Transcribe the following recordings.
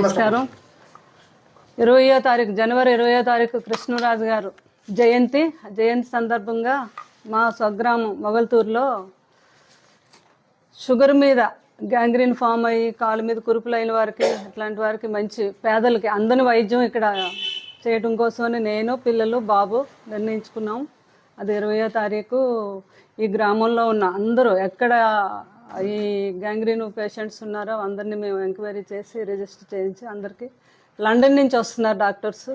నమస్కారం. 20వ తారీఖు జనవరి 20వ తారీఖు కృష్ణరాజు గారు జయంతి సందర్భంగా మా స్వగ్రామం మొగల్తూరులో షుగర్ మీద గ్యాంగ్రీన్ ఫామ్ అయ్యి కాళ్ళ మీద కురుపులైన వారికి అట్లాంటి వారికి మంచి పేదలకి అందని వైద్యం ఇక్కడ చేయడం కోసమని నేను పిల్లలు బాబు నిర్ణయించుకున్నాం. అది 20వ తారీఖు ఈ గ్రామంలో ఉన్న అందరూ ఎక్కడ ఈ గ్యాంగ్రీన్ పేషెంట్స్ ఉన్నారో అందరినీ మేము ఎంక్వైరీ చేసి రిజిస్టర్ చేయించి అందరికీ లండన్ నుంచి వస్తున్నారు డాక్టర్స్,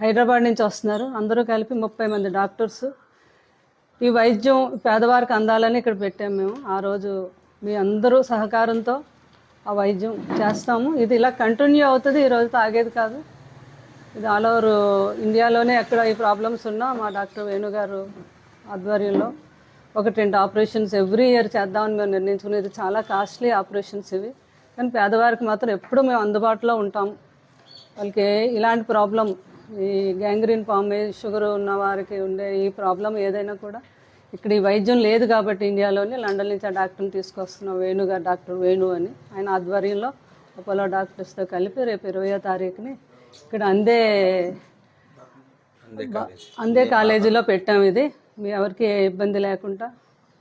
హైదరాబాద్ నుంచి వస్తున్నారు, అందరూ కలిపి 30 మంది డాక్టర్స్. ఈ వైద్యం పేదవారికి అందాలని ఇక్కడ పెట్టాము మేము. ఆ రోజు మీ అందరూ సహకారంతో ఆ వైద్యం చేస్తాము. ఇది ఇలా కంటిన్యూ అవుతుంది, ఈరోజు తాగేది కాదు. ఇది ఆల్ ఓవర్ ఇండియాలోనే ఎక్కడ ఈ ప్రాబ్లమ్స్ ఉన్నా మా డాక్టర్ వేణుగారు ఆధ్వర్యంలో 1-2 ఆపరేషన్స్ ఎవ్రీ ఇయర్ చేద్దామని మేము నిర్ణయించుకునేది. చాలా కాస్ట్లీ ఆపరేషన్స్ ఇవి, కానీ పేదవారికి మాత్రం ఎప్పుడు మేము అందుబాటులో ఉంటాం. వాళ్ళకి ఇలాంటి ప్రాబ్లం ఈ గ్యాంగ్రీన్ ఫామ్ షుగర్ ఉన్న వారికి ఉండే ఈ ప్రాబ్లం ఏదైనా కూడా ఇక్కడ ఈ వైద్యం లేదు కాబట్టి ఇండియాలోనే లండన్ నుంచి ఆ డాక్టర్ని తీసుకొస్తున్నాం. వేణుగారు, డాక్టర్ వేణు అని, ఆయన ఆధ్వర్యంలో అపోలో డాక్టర్స్తో కలిపి రేపు 20వ తారీఖుని ఇక్కడ అందే కాలేజీలో పెట్టాము. ఇది మీ ఎవరికి ఏ ఇబ్బంది లేకుండా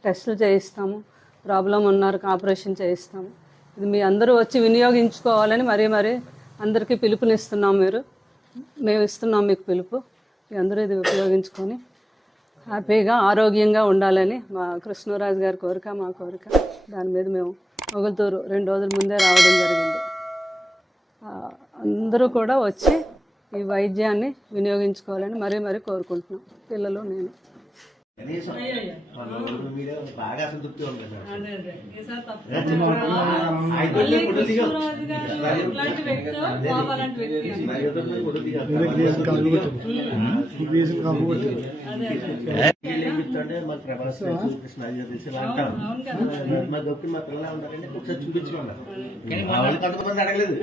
టెస్టులు చేయిస్తాము, ప్రాబ్లం ఉన్నారు ఆపరేషన్ చేయిస్తాము. ఇది మీ అందరూ వచ్చి వినియోగించుకోవాలని మరీ అందరికీ పిలుపునిస్తున్నాం. మేము ఇస్తున్నాం మీకు పిలుపు. మీ అందరూ ఇది ఉపయోగించుకొని హ్యాపీగా ఆరోగ్యంగా ఉండాలని మా కృష్ణరాజు గారి కోరిక, మా కోరిక. దాని మీద మేము మొగల్తూరు 2 రోజుల ముందే రావడం జరిగింది. అందరూ కూడా వచ్చి ఈ వైద్యాన్ని వినియోగించుకోవాలని మరీ కోరుకుంటున్నాం. పిల్లలు నేను బాగా సంతృప్తి ఉంది. మా ప్రభాస్ కృష్ణ అంటాం, మా దొరికి మా పిల్లలు ఉన్నారంటే ఒకసారి చూపించుకున్నారు. కొంతమంది అడగలేదు.